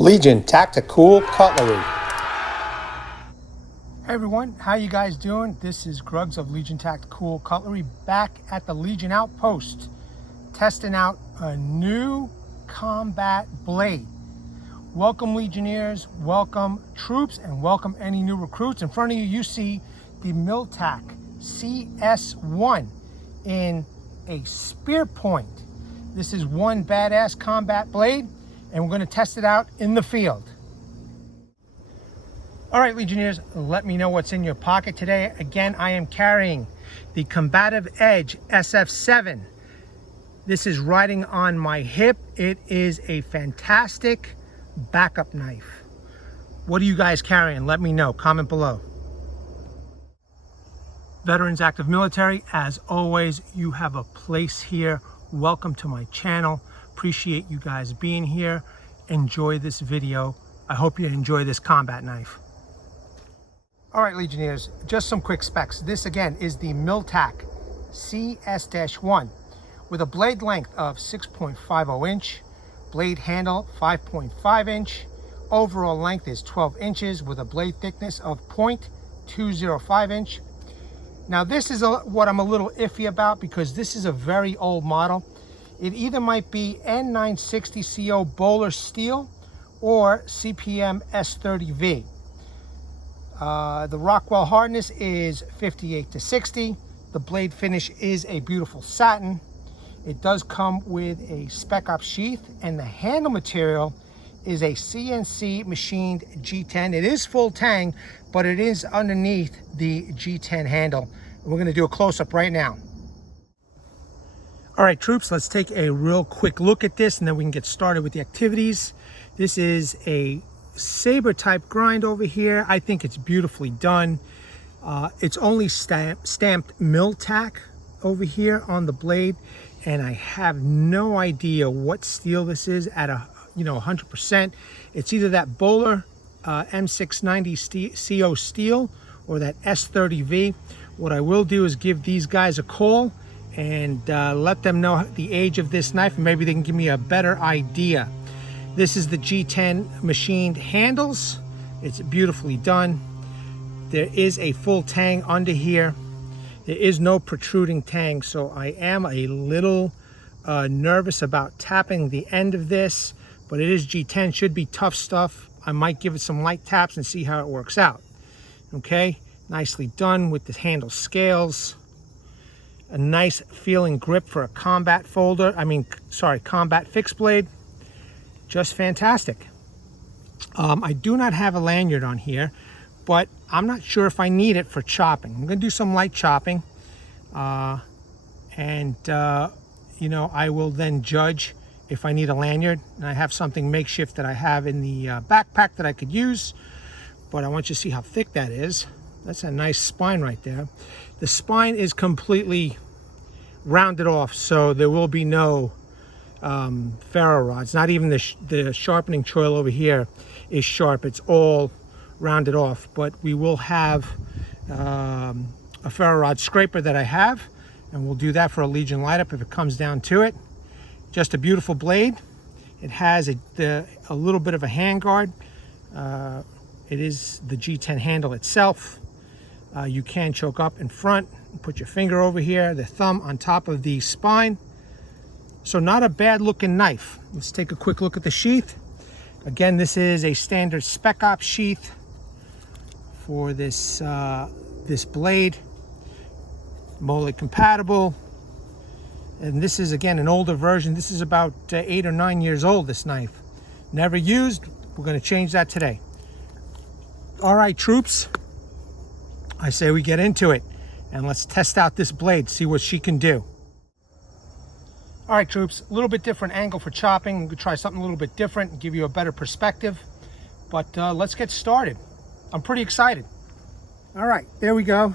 Legion Tactical Cutlery. Hey everyone, how you guys doing? This is Gruggs of Legion Tactical Cutlery back at the Legion Outpost, testing out a new combat blade. Welcome Legionnaires, welcome troops, and welcome any new recruits. In front of you, you see the Mil-Tac CS-1 in a spear point. This is one badass combat blade, and we're going to test it out in the field. All right, Legionnaires, let me know what's in your pocket today. Again, I am carrying the Combative Edge SF7. This is riding on my hip. It is a fantastic backup knife. What are you guys carrying? Let me know. Comment below. Veterans, active military, as always, you have a place here. Welcome to my channel. Appreciate you guys being here. Enjoy this video. I hope you enjoy this combat knife. All right, Legionnaires, just some quick specs. This again is the Mil-Tac CS-1 with a blade length of 6.50 inch, blade handle 5.5 inch, overall length is 12 inches with a blade thickness of 0.205 inch. Now this is what I'm a little iffy about, because this is a very old model. It either might be N960 CO Bowler steel or CPM S30V. The Rockwell hardness is 58 to 60. The blade finish is a beautiful satin. It does come with a spec op sheath, and the handle material is a CNC machined G10. It is full tang, but it is underneath the G10 handle. We're going to do a close-up right now. All right, troops, let's take a real quick look at this, and then we can get started with the activities. This is a saber type grind over here. I think it's beautifully done. It's only stamped Mil-Tac over here on the blade, and I have no idea what steel this is at 100%. It's either that Bowler M690 CO steel or that S30V. What I will do is give these guys a call and let them know the age of this knife, and maybe they can give me a better idea. This is the G10 machined handles. It's beautifully done. There is a full tang under here. There is no protruding tang, so I am a little nervous about tapping the end of this, but it is G10, should be tough stuff. I might give it some light taps and see how it works out. Okay, nicely done with the handle scales. A nice feeling grip for a combat combat fixed blade. Just fantastic. I do not have a lanyard on here, but I'm not sure if I need it for chopping. I'm going to do some light chopping, I will then judge if I need a lanyard. And I have something makeshift that I have in the backpack that I could use, but I want you to see how thick that is. That's a nice spine right there. The spine is completely rounded off, so there will be no ferro rods. Not even the sharpening choil over here is sharp. It's all rounded off, but we will have a ferro rod scraper that I have, and we'll do that for a Legion light up if it comes down to it. Just a beautiful blade. It has a little bit of a hand guard. It is the G10 handle itself. You can choke up in front, put your finger over here, the thumb on top of the spine. So not a bad looking knife. Let's take a quick look at the sheath. Again, this is a standard spec op sheath for this this blade, moly compatible. And this is again an older version. This is about 8 or 9 years old, this knife. Never used. We're going to change that today. All right, troops, I say we get into it and let's test out this blade, see what she can do. All right, troops, a little bit different angle for chopping. We could try something a little bit different and give you a better perspective, but let's get started. I'm pretty excited. All right, there we go.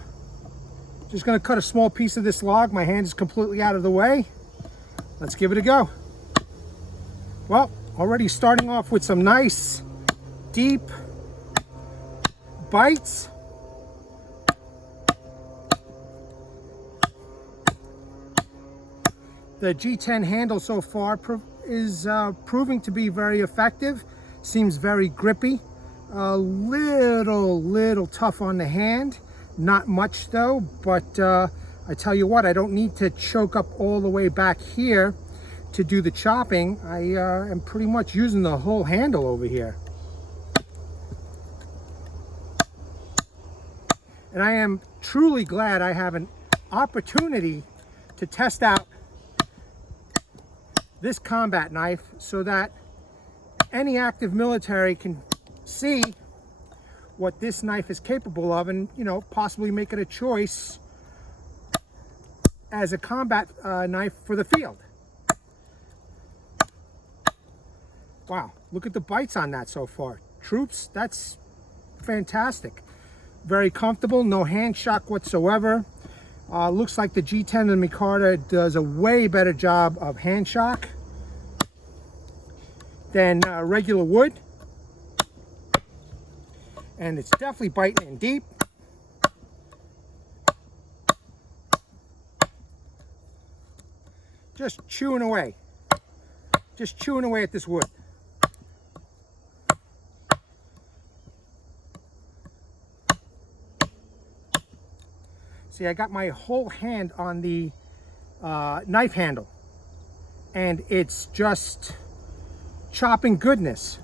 Just gonna cut a small piece of this log. My hand is completely out of the way. Let's give it a go. Well, already starting off with some nice, deep bites. The G10 handle so far is proving to be very effective. Seems very grippy. A little tough on the hand. Not much though, but I tell you what, I don't need to choke up all the way back here to do the chopping. I am pretty much using the whole handle over here. And I am truly glad I have an opportunity to test out this combat knife so that any active military can see what this knife is capable of, and possibly make it a choice as a combat knife for the field. Wow, look at the bites on that so far. Troops, that's fantastic. Very comfortable, no hand shock whatsoever. Looks like the G10 and Micarta does a way better job of hand shock than regular wood. And it's definitely biting in deep. Just chewing away. Just chewing away at this wood. See, I got my whole hand on the knife handle, and it's just chopping goodness.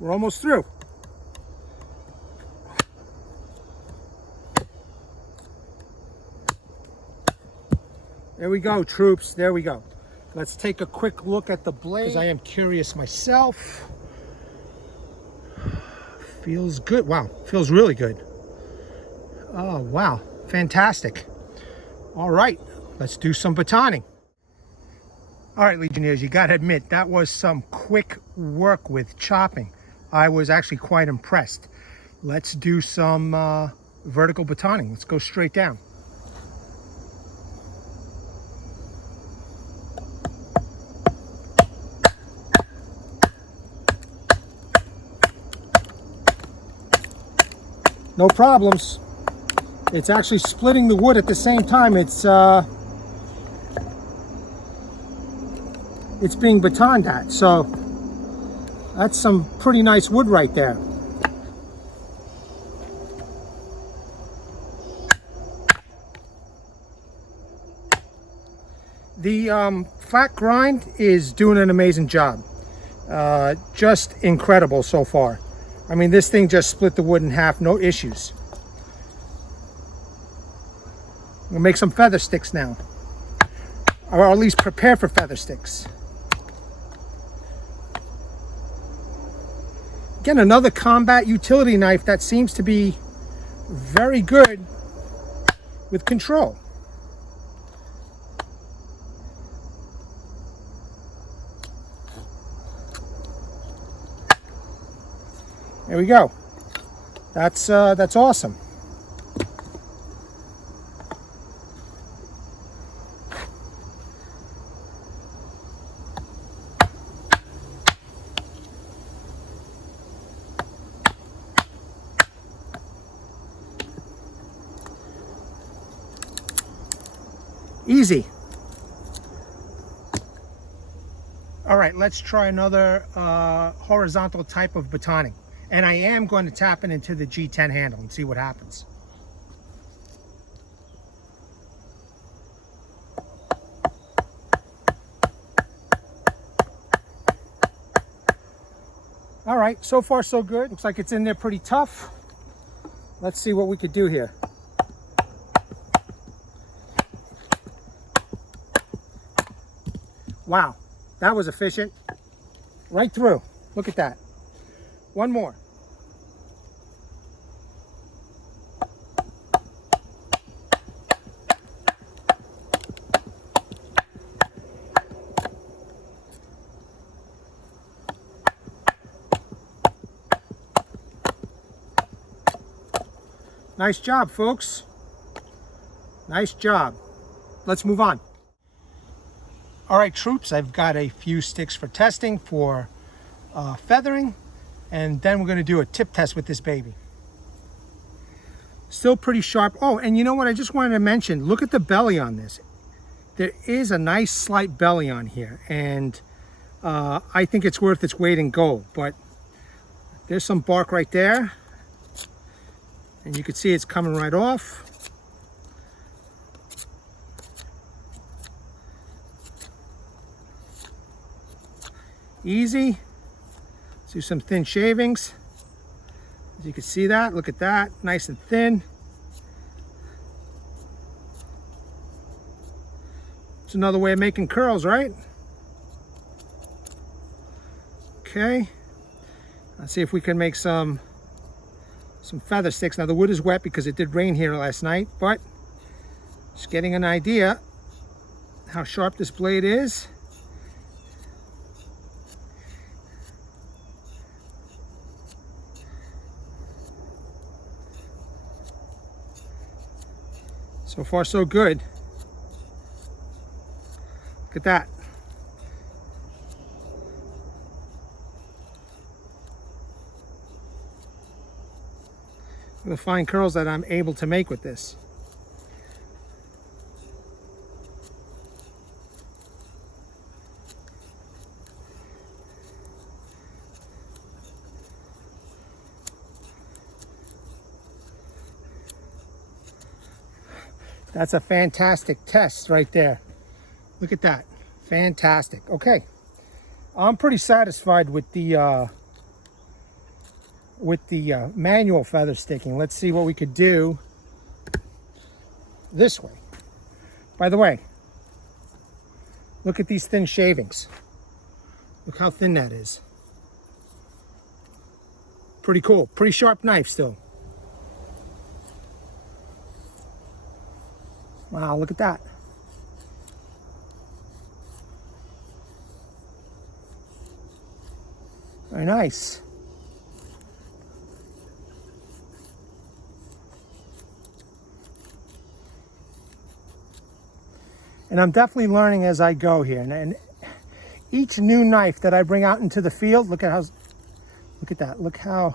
We're almost through. There we go, troops. There we go. Let's take a quick look at the blade, because I am curious myself. Feels good. Wow, feels really good. Oh, wow. Fantastic. All right, let's do some batoning. All right, Legionnaires, you got to admit, that was some quick work with chopping. I was actually quite impressed. Let's do some vertical batoning. Let's go straight down. No problems. It's actually splitting the wood at the same time. It's being batoned at, so that's some pretty nice wood right there. The flat grind is doing an amazing job. Just incredible so far. I mean, this thing just split the wood in half, no issues. We'll make some feather sticks now, or at least prepare for feather sticks. Again, another combat utility knife that seems to be very good with control. There we go. That's awesome. Easy. All right, let's try another horizontal type of batoning. And I am going to tap it into the G10 handle and see what happens. All right, so far so good. Looks like it's in there pretty tough. Let's see what we could do here. Wow, that was efficient. Right through. Look at that. One more. Nice job, folks. Nice job. Let's move on. All right, troops, I've got a few sticks for testing for feathering, and then we're going to do a tip test with this baby. Still pretty sharp. Oh, and you know what? I just wanted to mention, look at the belly on this. There is a nice slight belly on here, and I think it's worth its weight in gold. But there's some bark right there, and you can see it's coming right off. Easy. Let's do some thin shavings. As you can see that, look at that, nice and thin. It's another way of making curls, right? Okay. Let's see if we can make some feather sticks. Now the wood is wet because it did rain here last night, but just getting an idea how sharp this blade is. So far, so good. Look at that. Look at the fine curls that I'm able to make with this. That's a fantastic test right there. Look at that. Fantastic. Okay. I'm pretty satisfied with the manual feather sticking. Let's see what we could do this way. By the way, look at these thin shavings. Look how thin that is. Pretty cool. Pretty sharp knife still. Wow, look at that. Very nice. And I'm definitely learning as I go here. And each new knife that I bring out into the field, look at that. Look how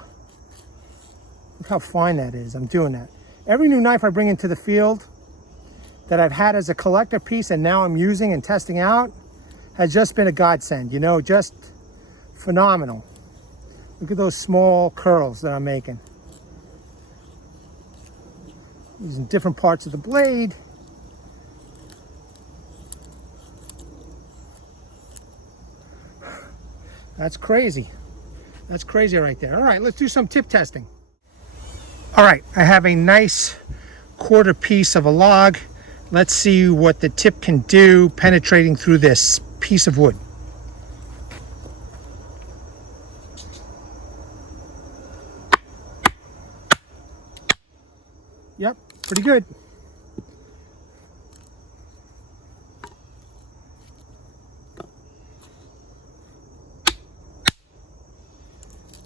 fine that is. I'm doing that. Every new knife I bring into the field that I've had as a collector piece and now I'm using and testing out has just been a godsend, you know, just phenomenal. Look at those small curls that I'm making. Using different parts of the blade. That's crazy. That's crazy right there. All right, let's do some tip testing. All right, I have a nice quarter piece of a log. Let's see what the tip can do penetrating through this piece of wood. Yep, pretty good.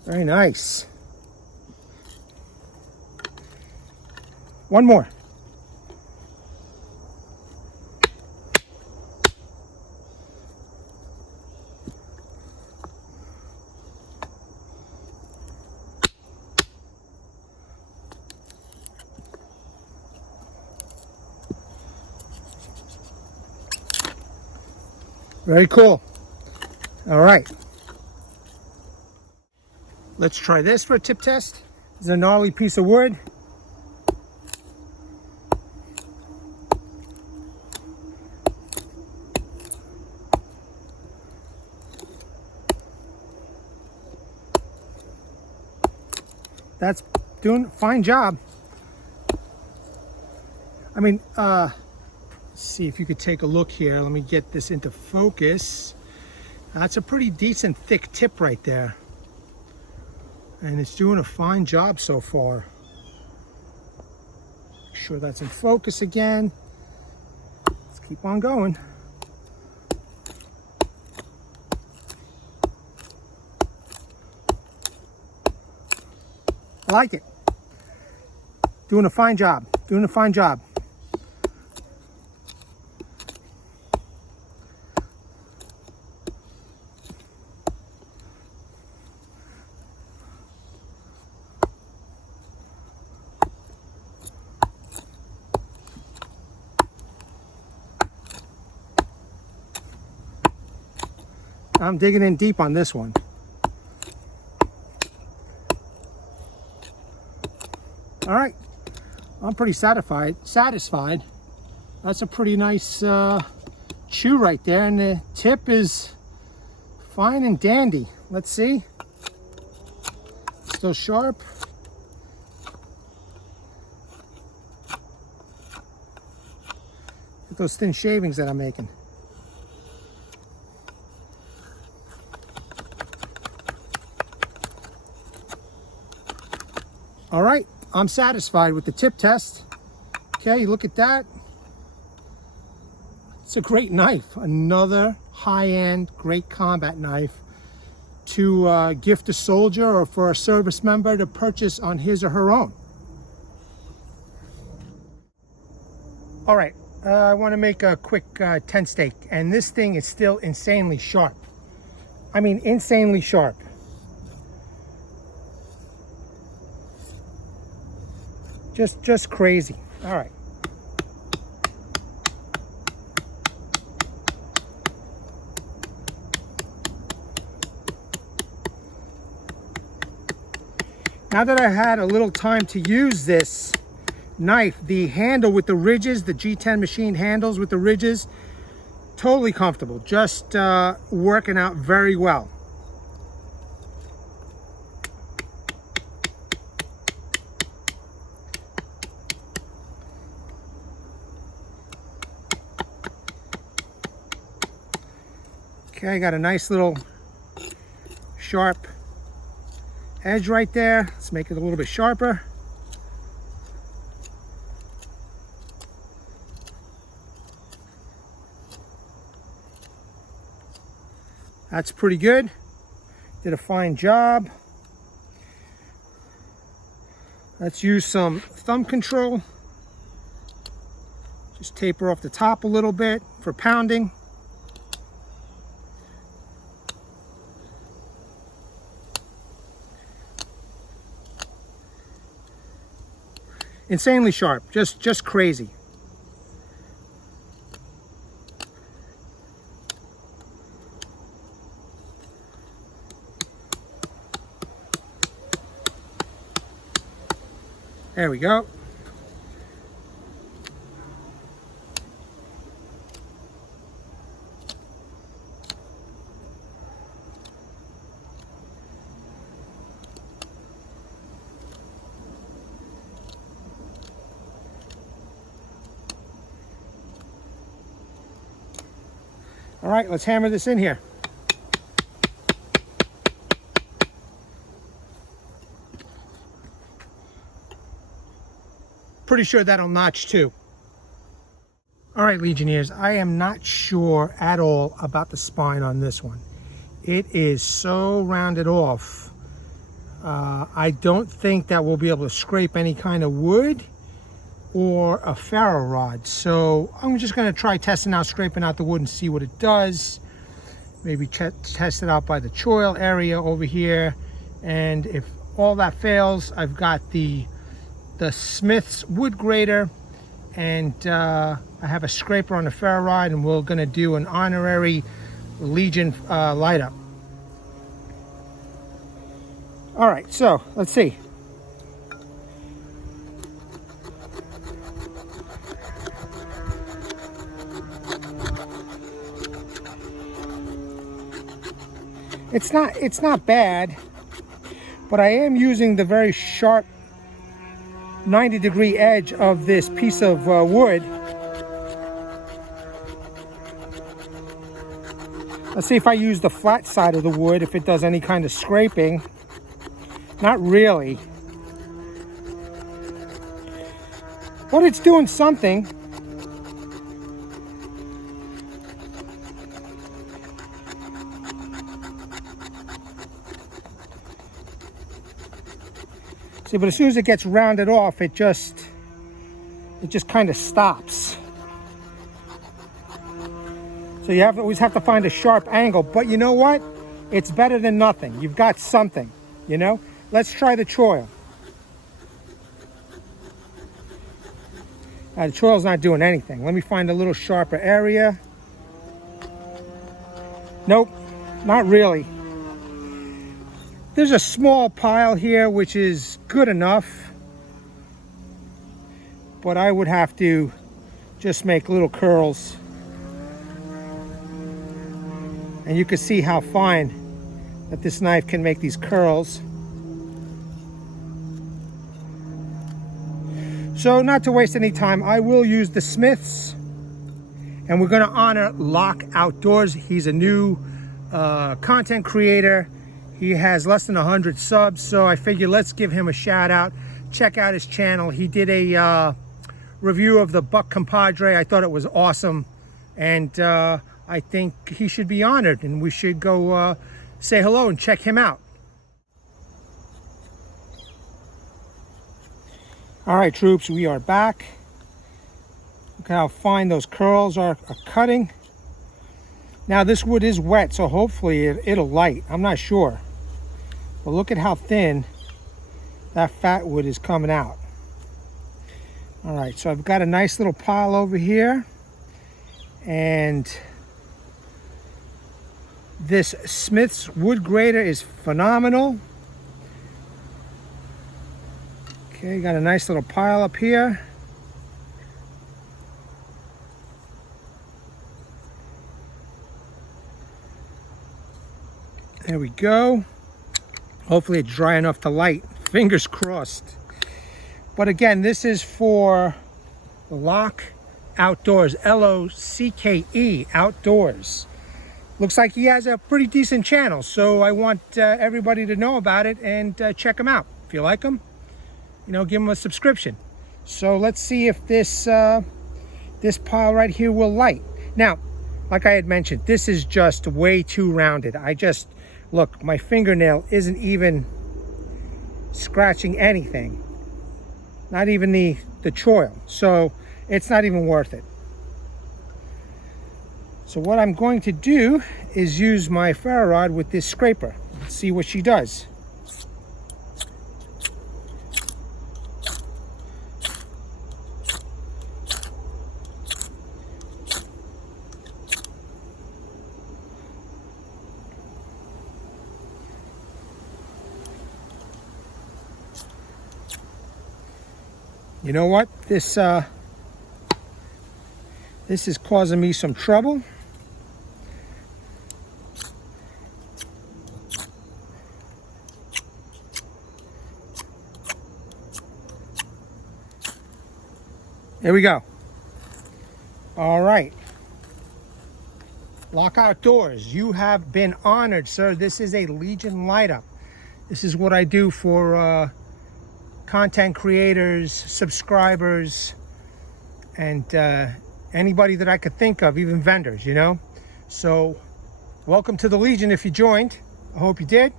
Very nice. One more. Very cool. All right. Let's try this for a tip test. This is a gnarly piece of wood. That's doing a fine job. I mean, let's see if you could take a look here. Let me get this into focus. That's a pretty decent thick tip right there. And it's doing a fine job so far. Make sure that's in focus again. Let's keep on going. I like it. Doing a fine job. Doing a fine job. I'm digging in deep on this one. All right, I'm pretty satisfied. That's a pretty nice chew right there, and the tip is fine and dandy. Let's see. Still sharp. Look at those thin shavings that I'm making. All right, I'm satisfied with the tip test. Okay, look at that. It's a great knife. Another high-end, great combat knife to gift a soldier or for a service member to purchase on his or her own. All right, I want to make a quick tent stake, and this thing is still insanely sharp. I mean, insanely sharp. Just crazy. All right. Now that I had a little time to use this knife, the handle with the ridges, the G10 machine handles with the ridges, totally comfortable. Just working out very well. Okay, I got a nice little sharp edge right there. Let's make it a little bit sharper. That's pretty good. Did a fine job. Let's use some thumb control. Just taper off the top a little bit for pounding. Insanely sharp, just crazy. There we go. All right, let's hammer this in here. Pretty sure that'll notch too. All right, Legionnaires, I am not sure at all about the spine on this one. It is so rounded off. I don't think that we'll be able to scrape any kind of wood or a ferro rod. So I'm just gonna try testing out, scraping out the wood and see what it does. Maybe test it out by the choil area over here. And if all that fails, I've got the Smith's wood grater, and I have a scraper on the ferro rod, and we're gonna do an honorary Legion light up. All right, so let's see. It's not bad, but I am using the very sharp 90-degree edge of this piece of wood. Let's see if I use the flat side of the wood, if it does any kind of scraping. Not really. But it's doing something. See, but as soon as it gets rounded off, it just kind of stops. So you always have to find a sharp angle. But you know what? It's better than nothing. You've got something, you know? Let's try the choil. The choil's not doing anything. Let me find a little sharper area. Nope. Not really. There's a small pile here, which is good enough, but I would have to just make little curls. And you can see how fine that this knife can make these curls. So not to waste any time, I will use the Smiths, and we're going to honor Locke Outdoors. He's a new content creator. He has less than 100 subs, so I figured let's give him a shout out. Check out his channel. He did a review of the Buck Compadre. I thought it was awesome, and I think he should be honored, and we should go say hello and check him out. All right, troops, we are back. Look how fine those curls are cutting. Now this wood is wet, so hopefully it'll light. I'm not sure. But look at how thin that fat wood is coming out. All right, so I've got a nice little pile over here. And this Smith's wood grater is phenomenal. Okay, got a nice little pile up here. There we go. Hopefully it's dry enough to light. Fingers crossed. But again, this is for Locke Outdoors. L-O-C-K-E Outdoors. Looks like he has a pretty decent channel, so I want everybody to know about it and check him out. If you like him, you know, give him a subscription. So let's see if this this pile right here will light. Now, like I had mentioned, this is just way too rounded. Look, my fingernail isn't even scratching anything. Not even the choil. So it's not even worth it. So what I'm going to do is use my ferro rod with this scraper. Let's see what she does. You know what? This is causing me some trouble. There we go. All right. Locke Outdoors, you have been honored, sir. This is a Legion light up. This is what I do for content creators, subscribers, and anybody that I could think of, even vendors, you know. So welcome to the Legion if you joined. I hope you did.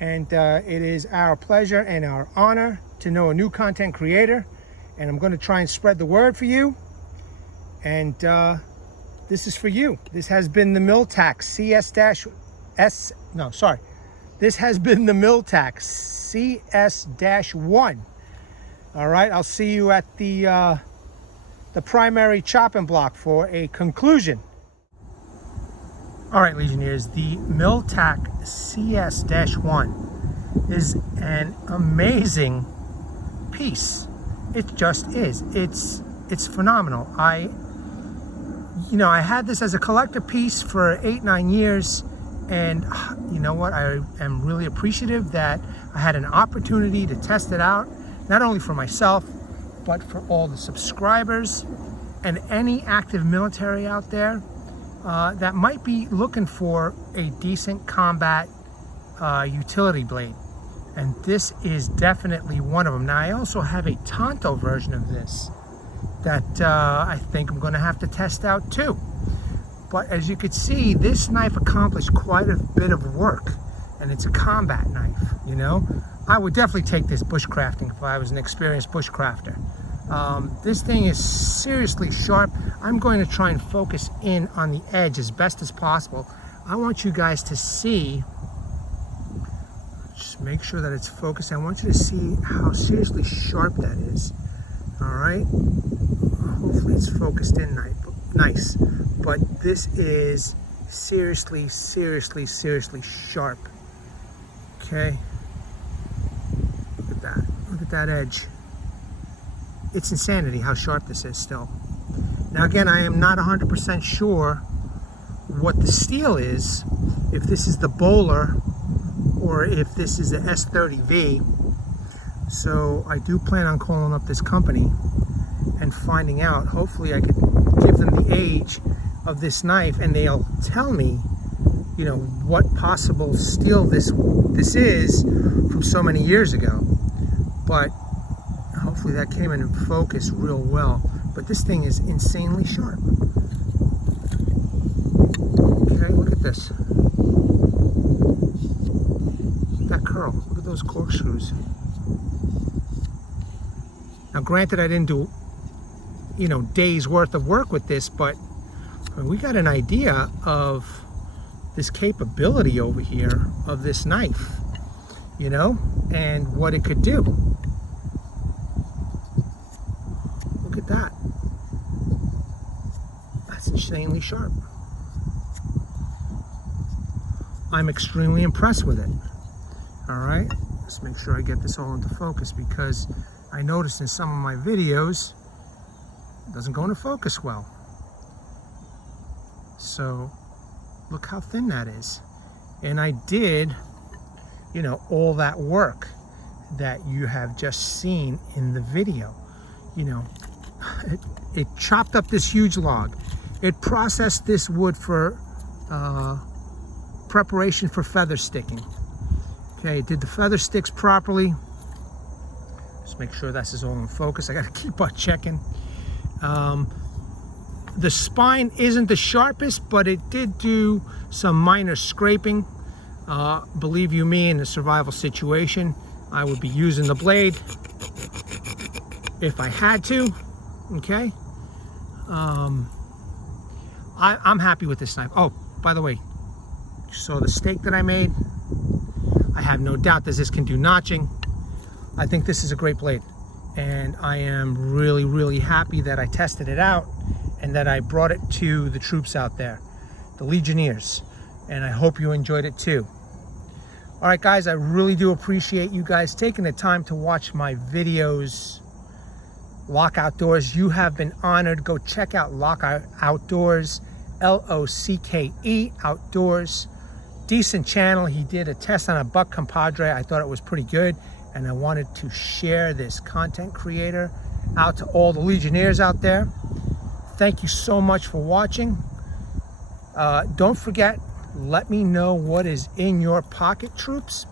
And it is our pleasure and our honor to know a new content creator, and I'm going to try and spread the word for you. And this is for you. This has been the Mil-Tac CS-1. This has been the Mil-Tac CS-1. All right, I'll see you at the primary chopping block for a conclusion. All right, Legionnaires, the Mil-Tac CS-1 is an amazing piece. It just is. It's phenomenal. I had this as a collector piece for 8-9 years. And you know what? I am really appreciative that I had an opportunity to test it out, not only for myself, but for all the subscribers and any active military out there that might be looking for a decent combat utility blade. And this is definitely one of them. Now, I also have a Tonto version of this that I think I'm going to have to test out too. But as you can see, this knife accomplished quite a bit of work, and it's a combat knife, you know. I would definitely take this bushcrafting if I was an experienced bushcrafter. This thing is seriously sharp. I'm going to try and focus in on the edge as best as possible. I want you guys to see, just make sure that it's focused. I want you to see how seriously sharp that is. All right, hopefully it's focused in nice. But this is seriously, seriously, seriously sharp. Okay. Look at that. Look at that edge. It's insanity how sharp this is still. Now again, I am not 100% sure what the steel is, if this is the bowler or if this is the S30V. So I do plan on calling up this company and finding out. Hopefully I could give them the age of this knife and they'll tell me, you know, what possible steel this is from so many years ago. But hopefully that came in focus real well. But this thing is insanely sharp. Okay, look at this. That curl, look at those corkscrews. Now granted, I didn't do, you know, days worth of work with this, but we got an idea of this capability over here of this knife, you know, and what it could do. Look at that. That's insanely sharp. I'm extremely impressed with it. All right, let's make sure I get this all into focus, because I noticed in some of my videos it doesn't go into focus well. So look how thin that is. And I did, you know, all that work that you have just seen in the video. You know, it chopped up this huge log. It processed this wood for preparation for feather sticking. Okay, it did the feather sticks properly. Just make sure this is all in focus. I got to keep on checking. The spine isn't the sharpest, but it did do some minor scraping. Believe you me, in a survival situation, I would be using the blade if I had to. Okay. I'm happy with this knife. Oh, by the way, you saw the stake that I made. I have no doubt that this can do notching. I think this is a great blade, and I am really, really happy that I tested it out and that I brought it to the troops out there, the Legionnaires, and I hope you enjoyed it too. All right, guys, I really do appreciate you guys taking the time to watch my videos. Lock Outdoors, you have been honored. Go check out Lock Outdoors, L-O-C-K-E Outdoors. Decent channel. He did a test on a buck compadre. I thought it was pretty good, and I wanted to share this content creator out to all the Legionnaires out there. Thank you so much for watching. Don't forget, let me know what is in your pocket, troops.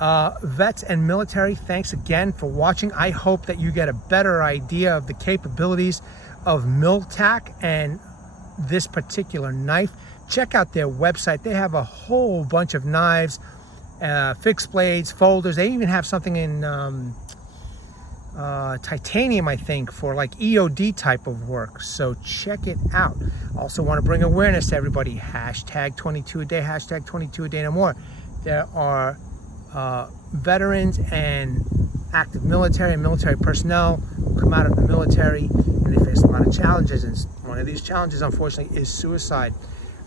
Vets and military, thanks again for watching. I hope that you get a better idea of the capabilities of Mil-Tac and this particular knife. Check out their website. They have a whole bunch of knives, fixed blades, folders. They even have something in titanium, I think, for like EOD type of work. So check it out. Also want to bring awareness to everybody. Hashtag 22 a day, hashtag 22 a day no more. There are veterans and active military and military personnel who come out of the military, and they face a lot of challenges, and one of these challenges, unfortunately, is suicide.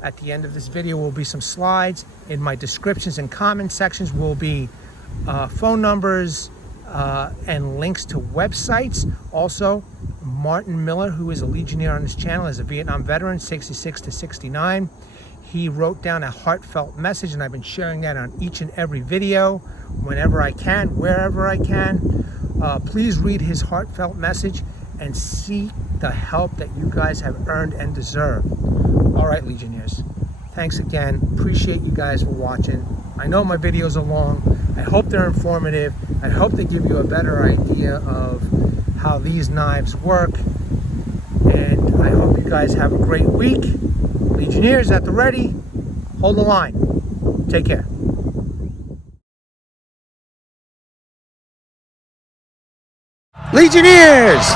At the end of this video will be some slides. In my descriptions and comment sections will be phone numbers and links to websites. Also, Martin Miller, who is a Legionnaire on this channel, is a Vietnam veteran, 66 to 69. He wrote down a heartfelt message, and I've been sharing that on each and every video, whenever I can, wherever I can. Please read his heartfelt message and seek the help that you guys have earned and deserve. All right, Legionnaires, thanks again. Appreciate you guys for watching. I know my videos are long. I hope they're informative. I hope they give you a better idea of how these knives work. And I hope you guys have a great week. Legionnaires at the ready. Hold the line. Take care. Legionnaires!